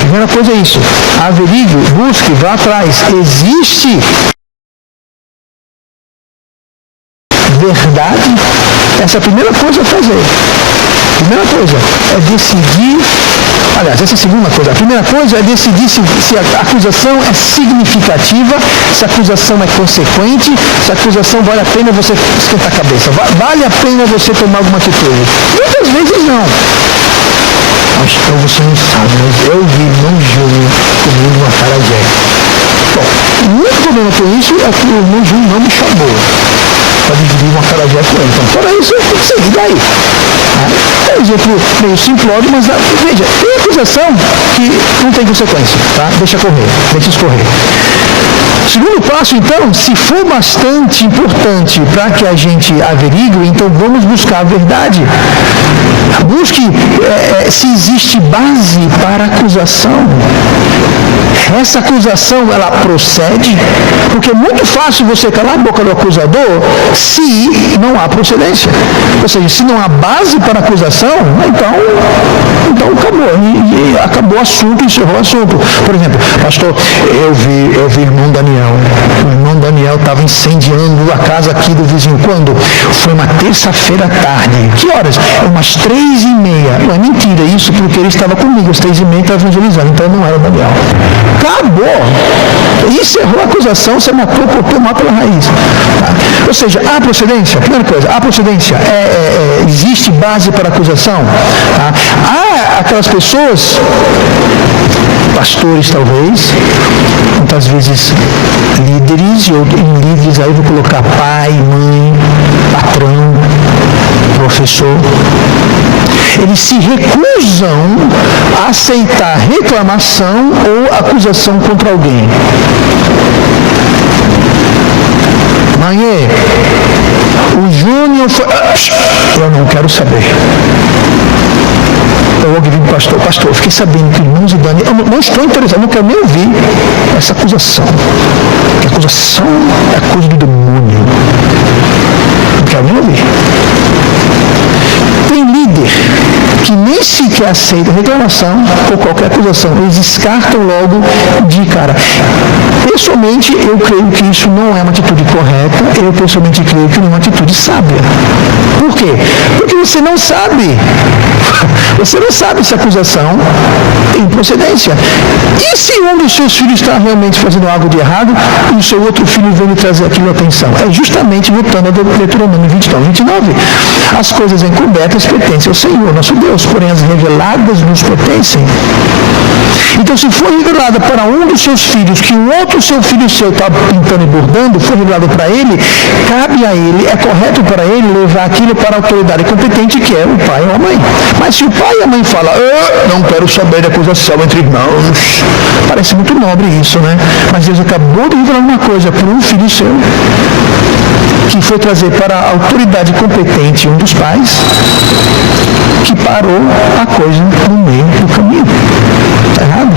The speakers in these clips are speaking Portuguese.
Primeira coisa é isso. Averigue, busque, vá atrás. Existe verdade? Essa é a primeira coisa a fazer. Primeira coisa é decidir. Aliás, essa é a segunda coisa. A primeira coisa é decidir se a acusação é significativa, se a acusação é consequente, se a acusação vale a pena você esquentar a cabeça. Vale a pena você tomar alguma atitude? Muitas vezes não. Então você não sabe, mas eu vi irmão Júnior comendo uma acarajé. Bom, o único problema com isso é que o irmão Júnior não me chamou para dividir uma acarajé com ele. Então, fora isso, eu tenho que seguir daí. É um exemplo meio simplório, mas veja, tem acusação que não tem consequência, tá? Deixa correr, deixa escorrer. Segundo passo, então, se for bastante importante para que a gente averigue, então vamos buscar a verdade. Busque se existe base para a acusação. Essa acusação, ela procede, porque é muito fácil você calar a boca do acusador se não há procedência. Ou seja, se não há base para a acusação, então acabou. E acabou o assunto, encerrou o assunto. Por exemplo, pastor, eu vi irmão Daniel. O irmão Daniel estava incendiando a casa aqui do vizinho. Quando? Foi uma terça-feira à tarde. Que horas? Umas 3:30. Não é mentira isso, porque ele estava comigo. Às 3:30 estava evangelizando. Então não era o Daniel. Acabou. Encerrou a acusação, você matou, cortou, mata pela raiz. Tá? Ou seja, há procedência. Primeira coisa, há procedência. Existe base para a acusação. Tá? Há aquelas pessoas, pastores talvez, muitas vezes líderes, e em líderes aí vou colocar pai, mãe, patrão, professor. Eles se recusam a aceitar reclamação ou acusação contra alguém. Mãe, o Júnior foi... Eu não quero saber. Eu ouvi do pastor, eu fiquei sabendo que irmãos e Dani, eu não estou interessado, não quero nem ouvir essa acusação. Porque a acusação é coisa do demônio. Não quero nem ouvir. Tem líder que nem sequer aceita reclamação ou qualquer acusação. Eles descartam logo de cara. Pessoalmente, eu creio que isso não é uma atitude correta. Eu pessoalmente creio que não é uma atitude sábia. Por quê? Porque você não sabe. Você não sabe se a acusação tem procedência. E se um dos seus filhos está realmente fazendo algo de errado e o seu outro filho vem lhe trazer aquilo à atenção? É justamente voltando a Deuteronômio 29. As coisas encobertas pertencem ao Senhor, nosso Deus, porém as reveladas nos pertencem. Então, se for revelada para um dos seus filhos, que um outro seu filho seu está pintando e bordando, for revelado para ele, cabe a ele, é correto para ele levar aquilo para a autoridade competente, que é o pai ou a mãe. Mas se o pai e a mãe falam, não quero saber da acusação entre irmãos, parece muito nobre isso, né? Mas Deus acabou de revelar uma coisa para um filho seu, que foi trazer para a autoridade competente um dos pais, que parou a coisa no meio do caminho. Está errado?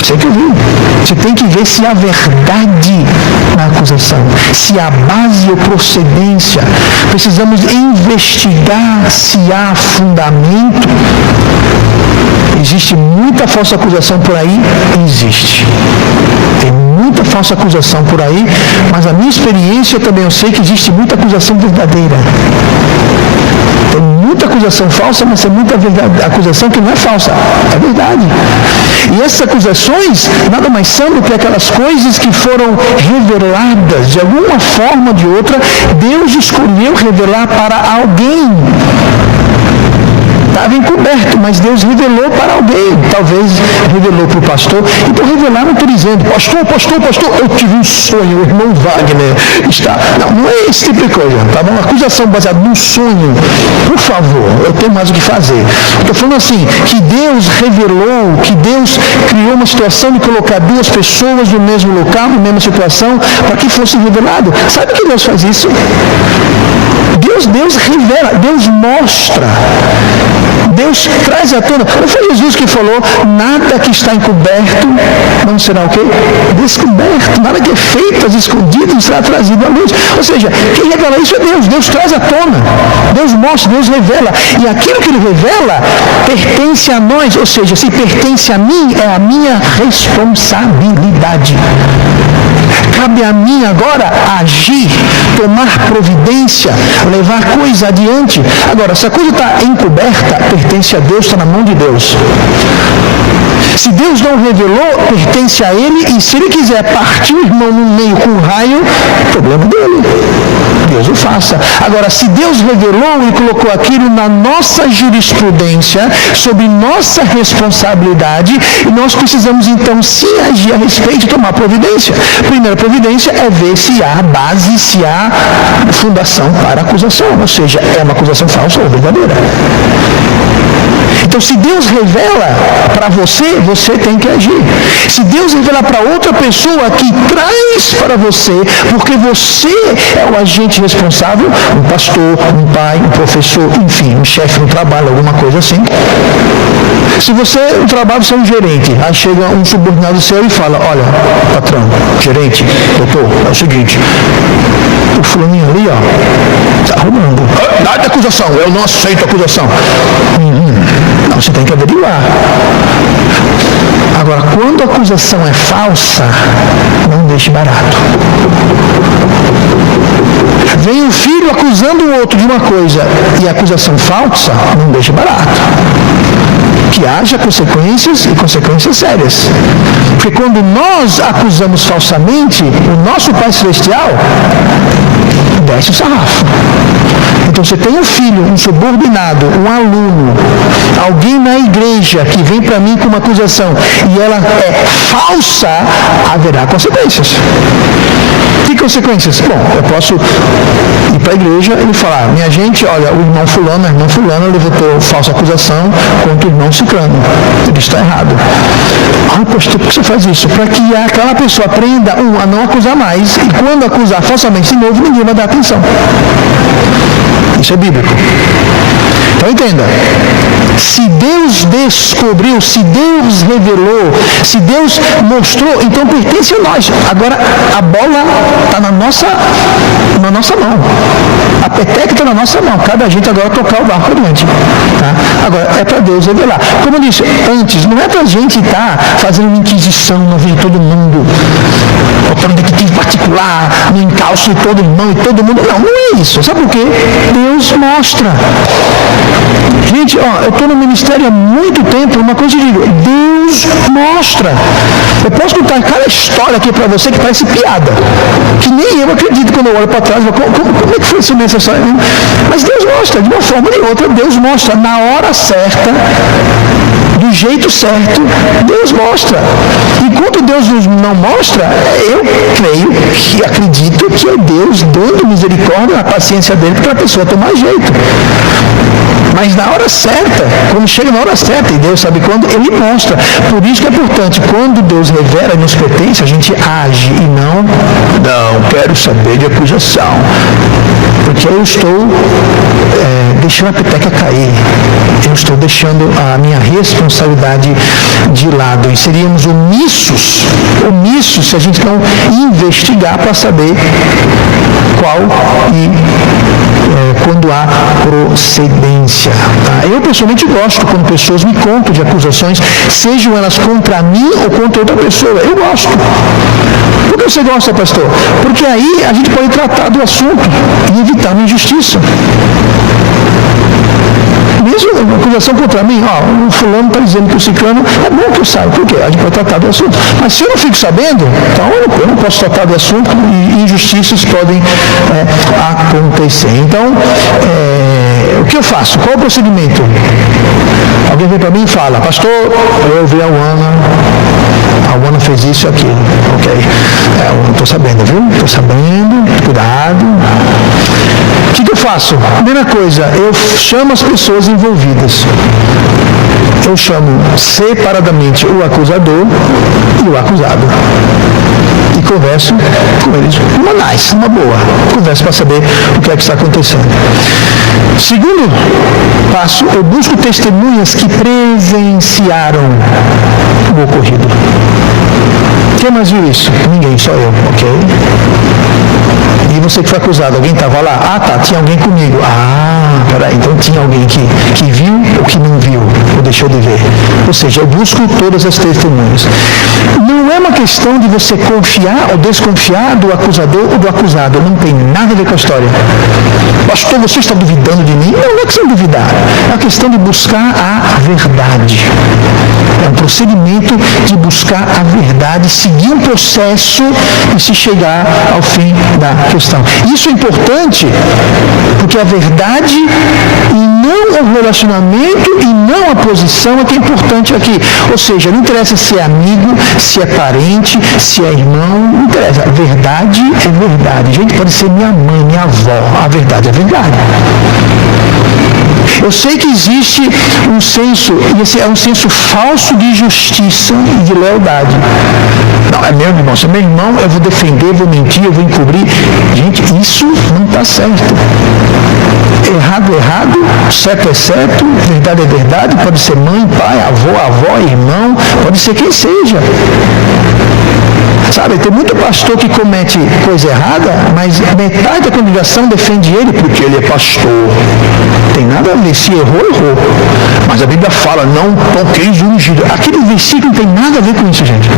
Você tem que ouvir. Você tem que ver se há verdade na acusação, se há base ou procedência. Precisamos investigar se há fundamento. Existe muita falsa acusação por aí? Existe. Tem muita falsa acusação por aí, mas a minha experiência também eu sei que existe muita acusação verdadeira. Tem muita acusação falsa, mas tem muita acusação que não é falsa, é verdade. E essas acusações nada mais são do que aquelas coisas que foram reveladas de alguma forma ou de outra. Deus escolheu revelar para alguém. Estava encoberto, mas Deus revelou para alguém. Talvez revelou para o pastor. E por revelar não estou dizendo, pastor, eu tive um sonho, o irmão Wagner está... Não é esse tipo de coisa, tá bom? Uma acusação baseada num sonho, por favor, eu tenho mais o que fazer. Estou falando assim, que Deus revelou, que Deus criou uma situação de colocar duas pessoas no mesmo local, na mesma situação, para que fosse revelado. Sabe que Deus faz isso? Deus revela, Deus mostra. Deus traz à tona. Não foi Jesus que falou, nada que está encoberto não será o quê? Descoberto. Nada que é feito às escondidas não será trazido à luz. Ou seja, quem revela isso é Deus. Deus traz à tona. Deus mostra, Deus revela. E aquilo que Ele revela pertence a nós. Ou seja, se pertence a mim, é a minha responsabilidade. Cabe a mim agora agir, tomar providência, levar coisa adiante. Agora, se a coisa está encoberta, pertence a Deus, está na mão de Deus. Se Deus não revelou, pertence a Ele, e se Ele quiser partir o irmão no meio com um raio, problema dele. Deus o faça. Agora, se Deus revelou e colocou aquilo na nossa jurisprudência, sob nossa responsabilidade, e nós precisamos então se agir a respeito e tomar providência. Primeira providência é ver se há base, se há fundação para a acusação, ou seja, é uma acusação falsa ou verdadeira. Então, se Deus revela para você, você tem que agir. Se Deus revela para outra pessoa que traz para você, porque você é o agente responsável, um pastor, um pai, um professor, enfim, um chefe no trabalho, alguma coisa assim. Se você, no trabalho, você é um gerente, aí chega um subordinado seu e fala, olha, patrão, gerente, doutor, é o seguinte, o fulaninho ali, ó, está arrumando. Nada de acusação, eu não aceito acusação. Não, você tem que averiguar. Agora, quando a acusação é falsa, não deixe barato. Vem um filho acusando o outro de uma coisa e a acusação falsa, não deixe barato. Que haja consequências e consequências sérias. Porque quando nós acusamos falsamente, o nosso Pai Celestial desce o sarrafo. Então você tem um filho, um subordinado, um aluno, alguém na igreja que vem para mim com uma acusação e ela é falsa, haverá consequências. Que consequências? Bom, eu posso ir para a igreja e falar, minha gente, olha, o irmão fulano, a irmã fulana levantou falsa acusação contra o irmão ciclano. Ele está errado. Ah, pastor, por que você faz isso? Para que aquela pessoa aprenda a não acusar mais e quando acusar falsamente de novo, ninguém vai dar atenção. Isso é bíblico. Então entenda, se Deus descobriu, se Deus revelou, se Deus mostrou, então pertence a nós. Agora a bola está na nossa mão. A peteca está na nossa mão. Cada gente agora tocar o barco adiante. Tá? Agora é para Deus revelar. Como eu disse antes, não é para a gente estar fazendo uma inquisição na vida de todo mundo, botando detetive particular, no encalço de todo irmão e todo mundo. Não é isso. Sabe por quê? Deus mostra. Gente, eu estou no ministério há muito tempo, uma coisa eu digo, Deus mostra. Eu posso contar cada história aqui para você que parece piada, que nem eu acredito quando eu olho para trás, como é que foi isso nessa história? Mas Deus mostra, de uma forma ou de outra, Deus mostra, na hora certa, do jeito certo, Deus mostra. Enquanto Deus não mostra, eu creio e acredito que é Deus dando misericórdia na paciência dele para a pessoa tomar jeito. Mas na hora certa, quando chega na hora certa, e Deus sabe quando, Ele mostra. Por isso que é importante, quando Deus revela e nos pertence, a gente age e não quero saber de acusação. Porque eu estou deixando a peteca cair. Eu estou deixando a minha responsabilidade de lado. E seríamos omissos se a gente não investigar para saber qual e quando há procedência. Tá? Eu pessoalmente gosto quando pessoas me contam de acusações, sejam elas contra mim ou contra outra pessoa. Eu gosto. Por que você gosta, pastor? Porque aí a gente pode tratar do assunto e evitar uma injustiça. Mesmo uma acusação contra mim, o fulano está dizendo que o ciclano, é bom que eu saiba, por quê? A gente pode tratar do assunto. Mas se eu não fico sabendo, então eu não posso tratar do assunto e injustiças podem acontecer. Então, o que eu faço? Qual o procedimento? Alguém vem para mim e fala, pastor, eu ouvi a Ana fez isso e aquilo. Ok. Eu não estou sabendo, viu? Estou sabendo, cuidado. O que eu faço? Primeira coisa, eu chamo as pessoas envolvidas. Eu chamo separadamente o acusador e o acusado. e converso com eles. Uma boa. Converso para saber o que é que está acontecendo. Segundo passo, eu busco testemunhas que presenciaram o ocorrido. Quem mais viu isso? Ninguém, só eu, ok? E você que foi acusado, alguém estava lá? Ah, tá, tinha alguém comigo. Ah, peraí, então tinha alguém que viu ou que não viu, ou deixou de ver. Ou seja, eu busco todas as testemunhas. Não é uma questão de você confiar ou desconfiar do acusador ou do acusado. Não tem nada a ver com a história. Pastor, você está duvidando de mim? Não é questão de duvidar. É uma questão de buscar a verdade. É um procedimento de buscar a verdade, seguir um processo e se chegar ao fim da questão. Isso é importante porque a verdade e não o relacionamento e não a posição é que é importante aqui. Ou seja, não interessa se é amigo, se é parente, se é irmão, não interessa. A verdade é verdade. Gente, pode ser minha mãe, minha avó. A verdade é verdade. Eu sei que existe um senso, e esse é um senso falso de justiça e de lealdade. Não, é meu irmão, se é meu irmão, eu vou defender, vou mentir, eu vou encobrir. Gente, isso não está certo. Errado é errado, certo é certo, verdade é verdade, pode ser mãe, pai, avó, irmão, pode ser quem seja. Sabe, tem muito pastor que comete coisa errada, mas metade da congregação defende ele porque ele é pastor. Tem nada a ver, se errou. Mas a Bíblia fala, não toqueis o ungido. Aquele versículo não tem nada a ver com isso, gente.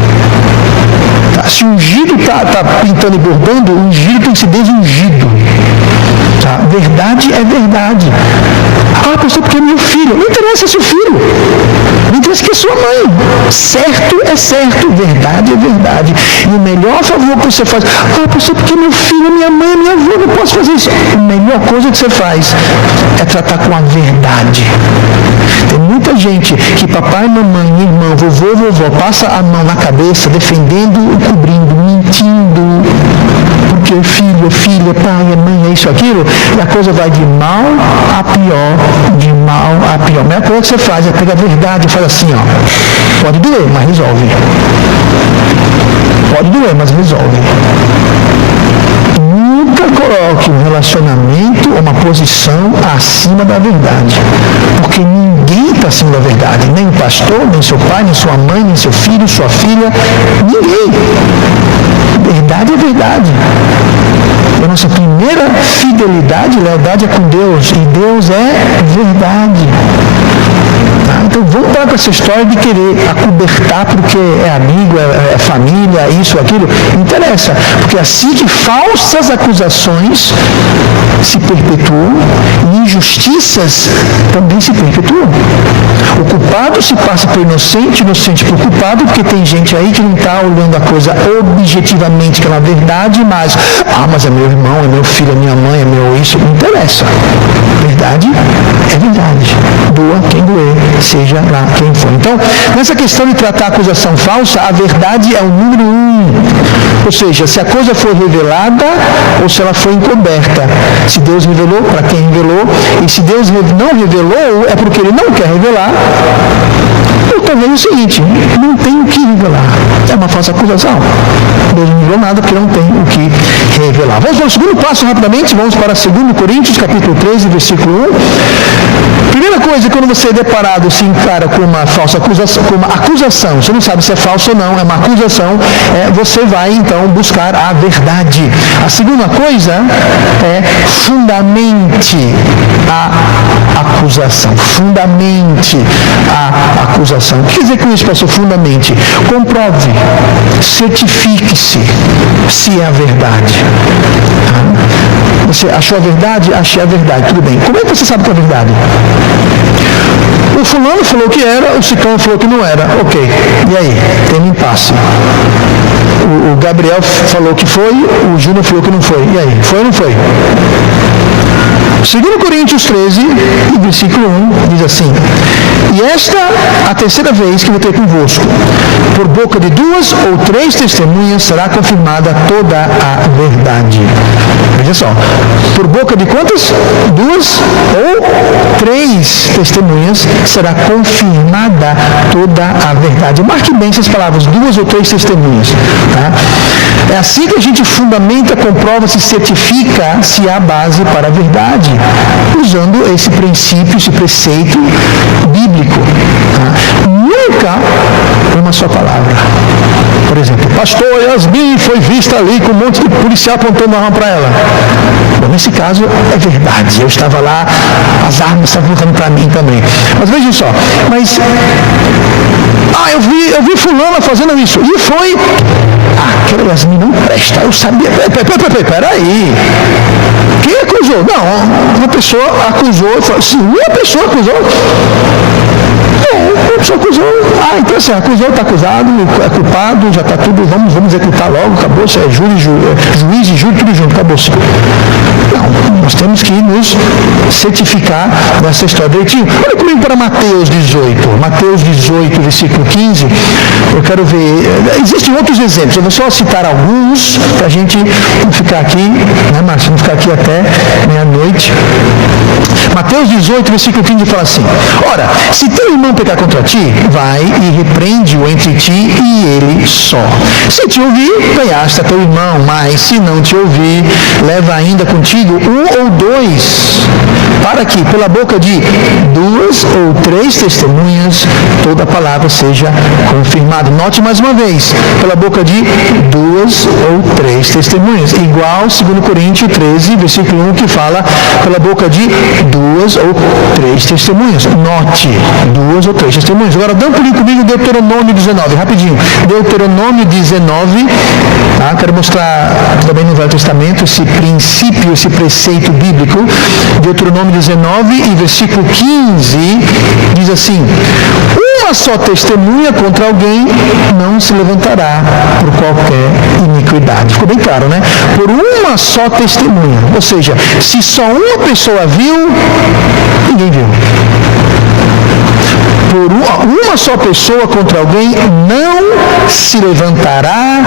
Tá? Se o ungido está pintando e bordando, o ungido tem que ser desungido. Tá? Verdade é verdade. Ah, pastor, porque é meu filho. Não interessa seu filho. Não interessa que é sua mãe. Certo é certo. Verdade é verdade. E o melhor favor que você faz, ah, pastor, porque meu filho, minha mãe, minha avó, não posso fazer isso. A melhor coisa que você faz é tratar com a verdade. Tem muita gente que papai, mamãe, irmão, vovô, vovó, passa a mão na cabeça, defendendo, cobrindo, mentindo. Porque filho, filha, pai, mãe, é isso, aquilo, e a coisa vai de mal a pior, de mal a pior. A melhor coisa que você faz é pegar a verdade e faz assim, ó, pode doer, mas resolve. Pode doer, mas resolve. Nunca coloque um relacionamento ou uma posição acima da verdade. Porque ninguém está acima da verdade. Nem o pastor, nem seu pai, nem sua mãe, nem seu filho, sua filha. Ninguém. Verdade é verdade. A nossa primeira fidelidade e lealdade é com Deus. E Deus é verdade. Tá? Então vamos parar com essa história de querer acobertar porque é amigo, é família, isso, aquilo. Não interessa. Porque assim que falsas acusações se perpetuam e injustiças também se perpetuam. O culpado se passa por inocente, inocente por culpado, porque tem gente aí que não está olhando a coisa objetivamente pela verdade, mas é meu irmão, é meu filho, é minha mãe, é meu isso, não interessa. Verdade é verdade. Doa quem doer, seja lá quem for. Então, nessa questão de tratar a acusação falsa, a verdade é o número 1. Ou seja, se a coisa foi revelada ou se ela foi encoberta. Se Deus revelou, para quem revelou, e se Deus não revelou, é porque Ele não quer revelar. Ou também o seguinte, não tem o que revelar. É uma falsa acusação. Deus não revelou nada porque não tem o que revelar. Vamos para o segundo passo rapidamente, vamos para 2 Coríntios, capítulo 13, versículo 1. Primeira coisa, quando você é deparado, se encara com uma falsa acusação, você não sabe se é falso ou não, é uma acusação, você vai então buscar a verdade. A segunda coisa é fundamente a acusação. Fundamente a acusação. O que quer dizer com isso, pastor? Fundamente. Comprove, certifique-se se é a verdade. Você achou a verdade? Achei a verdade. Tudo bem. Como é que você sabe que é a verdade? O fulano falou que era, o ciclano falou que não era. Ok. E aí? Tem um impasse. O Gabriel falou que foi, o Júnior falou que não foi. E aí? Foi ou não foi? 2 Coríntios 13, versículo 1, diz assim: e esta a terceira vez que vou ter convosco. Por boca de 2 ou 3 testemunhas será confirmada toda a verdade. Veja só, por boca de quantas? 2 ou 3 testemunhas será confirmada toda a verdade. Marque bem essas palavras, 2 ou 3 testemunhas. Tá? É assim que a gente fundamenta, comprova, se certifica se há base para a verdade, usando esse princípio, esse preceito bíblico. Tá? Nunca uma só palavra. Por exemplo, pastor Yasmin foi vista ali com um monte de policial apontando a arma para ela. Bom, nesse caso é verdade, eu estava lá, as armas estavam apontando para mim também. Mas vejam só, eu vi fulana fazendo isso, e foi, aquela Yasmin não presta, eu sabia, peraí, quem acusou? Não, uma pessoa acusou, se uma pessoa acusou, uma pessoa acusou, então assim, acusou, está acusado, é culpado, já está tudo, vamos executar logo, acabou-se, é juiz e júri, tudo junto, acabou-se. Não, nós temos que nos certificar nessa história direitinho. Olha comigo para Mateus 18, Mateus 18, versículo 15, eu quero ver, existem outros exemplos, eu vou só citar alguns, para a gente não ficar aqui, né, Márcio, não ficar aqui até meia-noite. Mateus 18, versículo 15 fala assim: ora, se teu irmão pecar contra ti, vai e repreende-o entre ti e ele só. Se te ouvir, ganhaste a teu irmão, mas se não te ouvir, leva ainda contigo 1 ou 2, para que pela boca de 2 ou 3 testemunhas toda a palavra seja confirmada. Note mais uma vez, pela boca de 2 ou 3 testemunhas, igual 2 Coríntios 13, versículo 1, que fala pela boca de 2 ou 3 testemunhas. Note, 2 ou 3 testemunhas. Agora, dá um pulinho comigo, Deuteronômio 19, rapidinho. Deuteronômio 19, tá? Quero mostrar também no Velho Testamento esse princípio, esse preceito bíblico. Deuteronômio 19 e versículo 15 diz assim: uma só testemunha contra alguém não se levantará por qualquer iniquidade. Ficou bem claro, né? Por uma só testemunha. Ou seja, se só uma pessoa viu, ninguém viu. Por uma só pessoa contra alguém não se levantará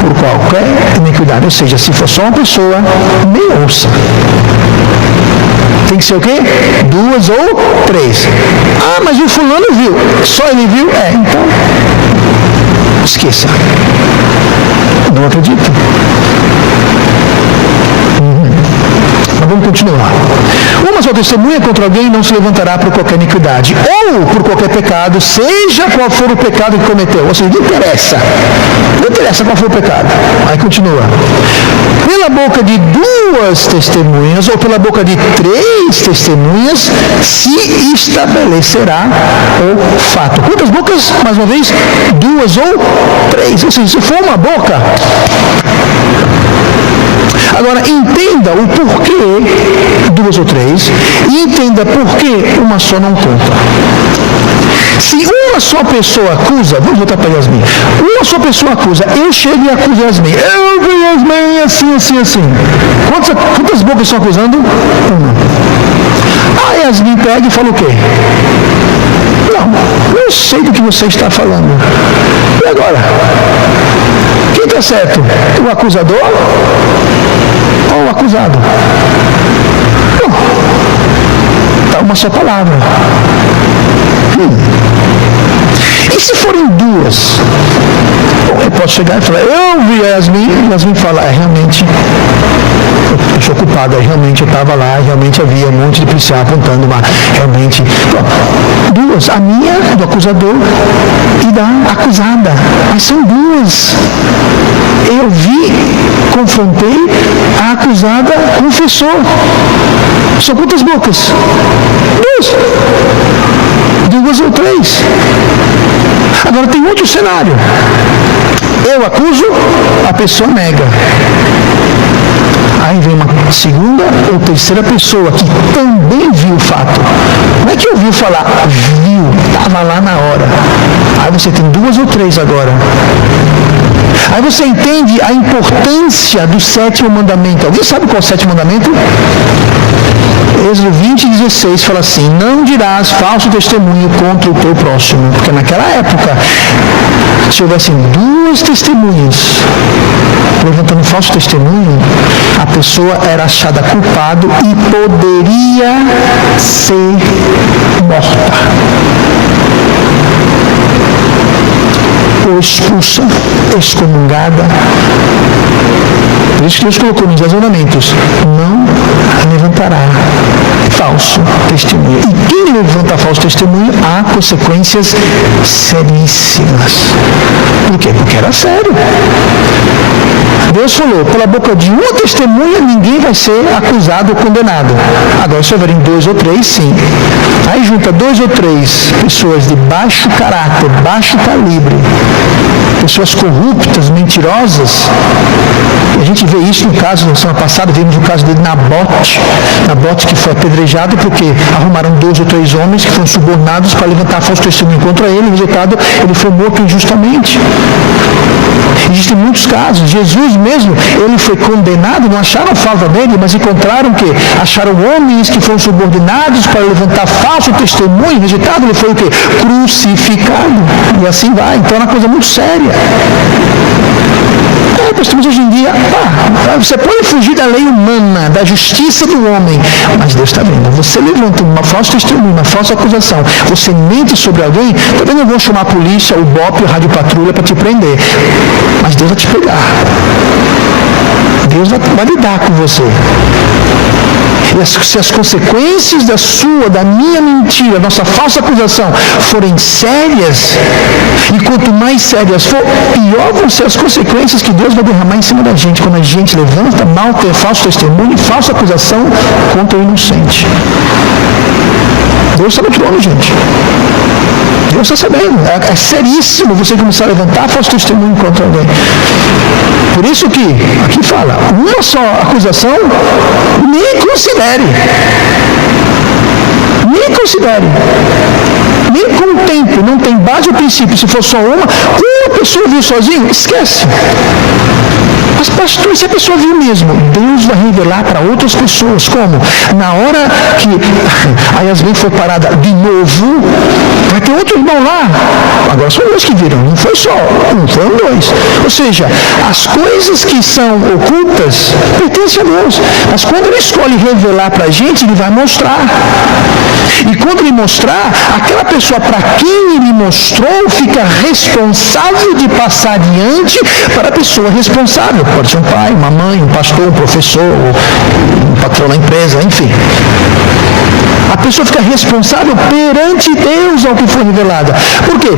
por qualquer iniquidade. Ou seja, se for só uma pessoa, nem ouça. Tem que ser o quê? 2 ou 3. Mas o fulano viu. Só ele viu? Então esqueça. Não acredito. Mas vamos continuar. Uma só testemunha contra alguém não se levantará por qualquer iniquidade, ou por qualquer pecado, seja qual for o pecado que cometeu. Ou seja, não interessa qual for o pecado. Aí continua. Pela boca de 2 testemunhas, ou pela boca de 3 testemunhas, se estabelecerá o fato. Quantas bocas? Mais uma vez, 2 ou 3. Ou seja, se for uma boca... Agora, entenda o porquê 2 ou 3 e entenda por que uma só não conta. Se uma só pessoa acusa, vamos voltar para Yasmin, uma só pessoa acusa, eu chego e acuso Yasmin, eu vi Yasmin assim. Quantas bocas estão acusando? Uma. Yasmin pega e fala o quê? Não, eu sei do que você está falando. E agora? Quem está certo? O acusador ou o acusado? Está uma só palavra. E se forem 2? Bom, eu posso chegar e falar, eu vi Yasmin fala, realmente, eu sou culpado, realmente eu estava lá, realmente havia um monte de policial apontando, mas realmente... Bom, 2, a minha, do acusador, e da acusada. Mas são 2. Eu vi, confrontei, a acusada confessou. São quantas bocas? 2 ou 3. Agora tem outro cenário. Eu acuso, a pessoa nega. Aí vem uma segunda ou terceira pessoa que também viu o fato. Não é que ouviu falar, viu, estava lá na hora. Aí você tem 2 ou 3 agora. Aí você entende a importância do 7º mandamento. Alguém sabe qual é o 7º mandamento? Êxodo 20:16 fala assim: não dirás falso testemunho contra o teu próximo. Porque naquela época, se houvessem duas testemunhas levantando falso testemunho, a pessoa era achada culpada e poderia ser morta, ou expulsa, excomungada. Por isso que Deus colocou nos 10 mandamentos: não levantará falso testemunho. E quem levanta falso testemunho, há consequências seríssimas. Por quê? Porque era sério. Deus falou: pela boca de uma testemunha ninguém vai ser acusado ou condenado. Agora, se houverem 2 ou 3, sim. Aí junta 2 ou 3 pessoas de baixo caráter, baixo calibre, pessoas corruptas, mentirosas. E a gente vê isso no caso, na semana passada, vimos o caso de Nabote, que foi apedrejado porque arrumaram 2 ou 3 homens que foram subornados para levantar falso testemunho contra ele. O resultado, ele foi morto injustamente. Existem muitos casos. Jesus mesmo, ele foi condenado, não acharam falta dele, mas encontraram o quê? Acharam homens que foram subordinados para levantar falso testemunho. O resultado, ele foi o quê? Crucificado. E assim vai. Então é uma coisa muito séria. Mas hoje em dia, você pode fugir da lei humana, da justiça do homem, mas Deus está vendo. Você levanta uma falsa testemunha, uma falsa acusação, você mente sobre alguém, também não vão chamar a polícia, o BOP, a rádio patrulha para te prender, mas Deus vai te pegar. Deus vai lidar com você. E se as consequências da minha mentira, nossa falsa acusação forem sérias, e quanto mais sérias for, pior vão ser as consequências que Deus vai derramar em cima da gente, quando a gente levanta falso testemunho e falsa acusação contra o inocente. Deus está no trono, gente. Deus está sabendo. É seríssimo você começar a levantar falso testemunho contra alguém. Por isso que, aqui fala, uma só acusação, nem considere. Nem considere. Nem com o tempo, não tem base ou princípio. Se for só uma pessoa viu sozinho, esquece. Mas pastor, se a pessoa viu mesmo, Deus vai revelar para outras pessoas. Como? Na hora que a Yasmin foi parada de novo, vai ter outro irmão lá. Agora são 2 que viram, não foi só um, foram 2. Ou seja, as coisas que são ocultas pertencem a Deus. Mas quando Ele escolhe revelar para a gente, Ele vai mostrar. E quando Ele mostrar, aquela pessoa para quem Ele mostrou fica responsável de passar adiante para a pessoa responsável. Pode ser um pai, uma mãe, um pastor, um professor, um patrão da empresa, enfim. A pessoa fica responsável perante Deus ao que foi revelado. Por quê?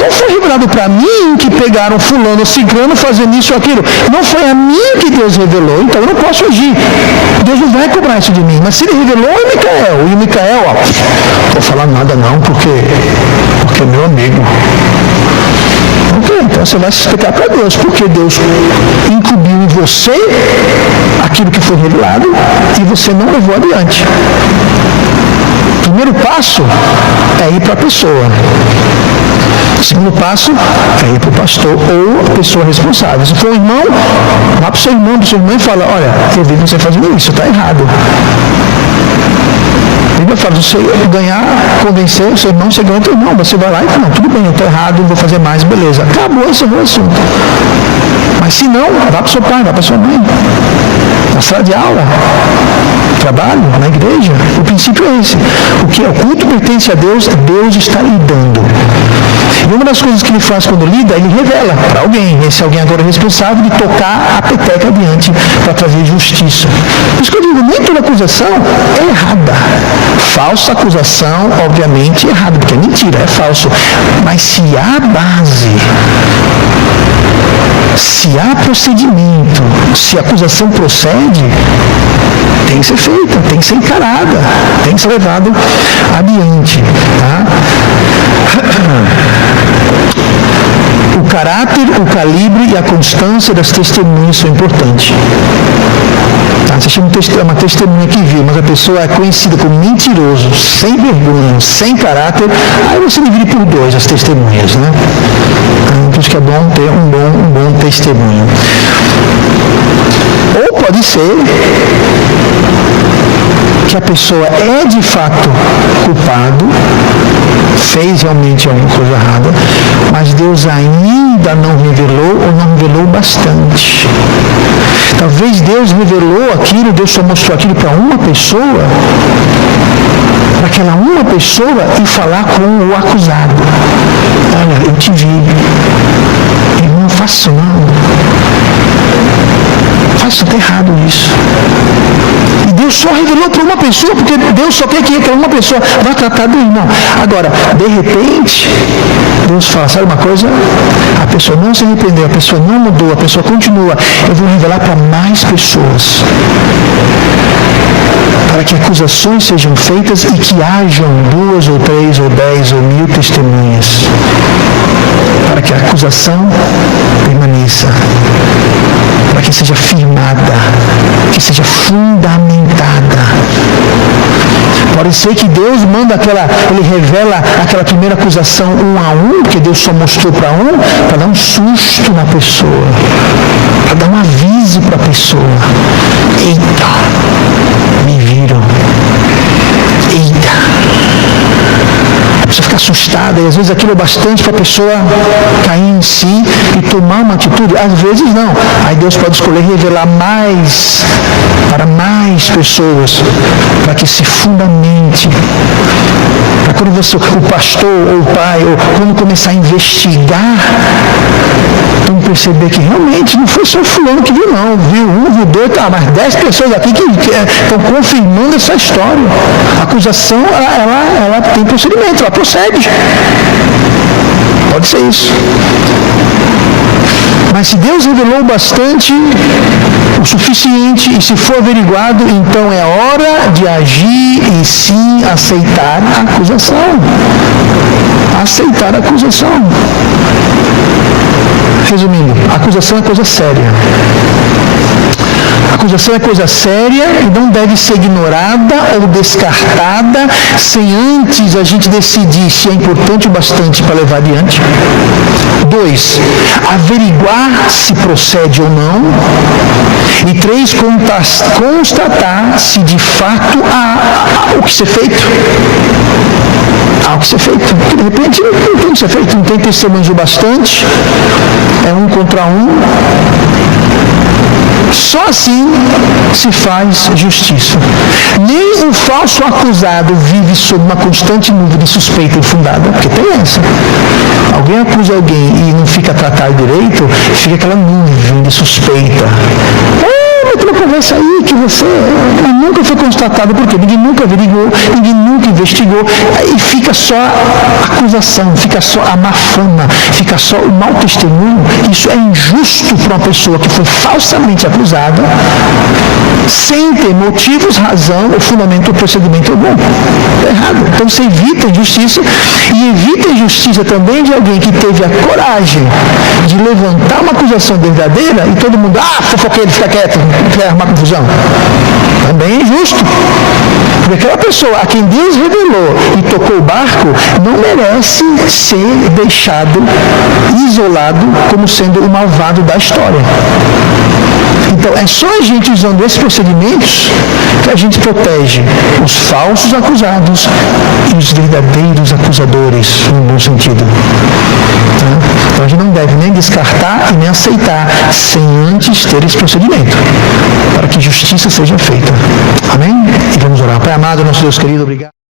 Não foi revelado para mim que pegaram fulano ou ciclano fazendo isso ou aquilo. Não foi a mim que Deus revelou, então eu não posso agir. Deus não vai cobrar isso de mim. Mas se Ele revelou, é Micael. E o Micael, não vou falar nada não, porque é meu amigo. Ok, então você vai se explicar para Deus, porque Deus incluiu em você aquilo que foi revelado e você não levou adiante. O primeiro passo é ir para a pessoa. O segundo passo é ir para o pastor ou a pessoa responsável. Se for um irmão, vá para o seu irmão e fala: olha, eu vi você fazendo isso, está errado. Ele fala: se você ganhar, convencer o seu irmão, você ganha o teu irmão. Você vai lá e fala: não, tudo bem, eu estou errado, não vou fazer mais, beleza. Acabou, encerrou o assunto. Mas se não, vá para o seu pai, vá para a sua mãe. Na sala de aula, trabalho, na igreja. O princípio é esse. O que é oculto pertence a Deus, Deus está lidando. E uma das coisas que Ele faz quando lida, Ele revela para alguém. Esse alguém agora é responsável de tocar a peteca adiante para trazer justiça. Por isso que eu digo, nem toda acusação é errada. Falsa acusação, obviamente, é errada, porque é mentira, é falso. Mas se há base, se há procedimento, se a acusação procede, tem que ser feita, tem que ser encarada, tem que ser levado adiante. Tá? O caráter, o calibre e a constância das testemunhas são importantes. Tá? Você chama uma testemunha que viu, mas a pessoa é conhecida como mentiroso, sem vergonha, sem caráter, aí você divide por 2 as testemunhas, né? Por isso que é bom ter um bom testemunho. Ou pode ser que a pessoa é de fato culpado, fez realmente alguma coisa errada, mas Deus ainda não revelou ou não revelou bastante. Talvez Deus revelou aquilo, Deus só mostrou aquilo para uma pessoa, para aquela uma pessoa ir falar com o acusado. Olha, eu te vi, eu não faço não. Faço até errado isso. E Deus só revelou para uma pessoa, porque Deus só quer que aquela uma pessoa vá tratar dele. Não. Agora, de repente, Deus fala, sabe uma coisa? A pessoa não se arrependeu, a pessoa não mudou, a pessoa continua. Eu vou revelar para mais pessoas. Para que acusações sejam feitas e que hajam 2 ou 3 ou 10 ou 1000 testemunhas. Para que a acusação permaneça. Para que seja firmada, que seja fundamentada. Pode ser que Deus manda ele revela aquela primeira acusação 1 a 1, porque Deus só mostrou para um, para dar um susto na pessoa, para dar um aviso para a pessoa. Eita, me viram. Eita. A pessoa fica assustada e às vezes aquilo é bastante para a pessoa cair em si e tomar uma atitude. Às vezes não. Aí Deus pode escolher revelar mais para mais pessoas, para que se fundamente. Para quando o pastor ou o pai, ou quando começar a investigar, então perceber que realmente não foi só o fulano que viu não, viu 1, viu 2, mas 10 pessoas aqui que estão confirmando essa história. A acusação, ela tem procedimento, ela procede. Pode ser isso. Mas se Deus revelou bastante, o suficiente, e se for averiguado, então é hora de agir e sim aceitar a acusação. Aceitar a acusação. Resumindo, a acusação é coisa séria. A acusação é coisa séria e não deve ser ignorada ou descartada sem antes a gente decidir se é importante o bastante para levar adiante. 2. Averiguar se procede ou não. E 3. Constatar se de fato há o que ser feito. Há o que ser feito. Porque de repente não tem o que ser feito, não tem testemunhos o bastante. É 1 contra 1. Só assim se faz justiça. Nem o falso acusado vive sob uma constante nuvem de suspeita infundada, porque tem essa. Alguém acusa alguém e não fica tratado direito, fica aquela nuvem de suspeita. Aquela conversa aí que você nunca foi constatado, porque ninguém nunca averiguou, ninguém nunca investigou, aí fica só a acusação, fica só a má fama, fica só o mau testemunho. Isso é injusto para uma pessoa que foi falsamente acusada, sem ter motivos, razão ou fundamento ou procedimento algum. É errado. Então você evita a injustiça e evita a injustiça também de alguém que teve a coragem de levantar uma acusação verdadeira e todo mundo, fofoqueiro, fica quieto, vai arrumar confusão. Também é injusto. Porque aquela pessoa a quem Deus revelou e tocou o barco não merece ser deixado isolado como sendo o malvado da história. Então, é só a gente usando esses procedimentos que a gente protege os falsos acusados e os verdadeiros acusadores, no bom sentido. Então, a gente não deve nem descartar e nem aceitar sem antes ter esse procedimento, para que justiça seja feita. Amém? E vamos orar. Pai amado, nosso Deus querido, obrigado.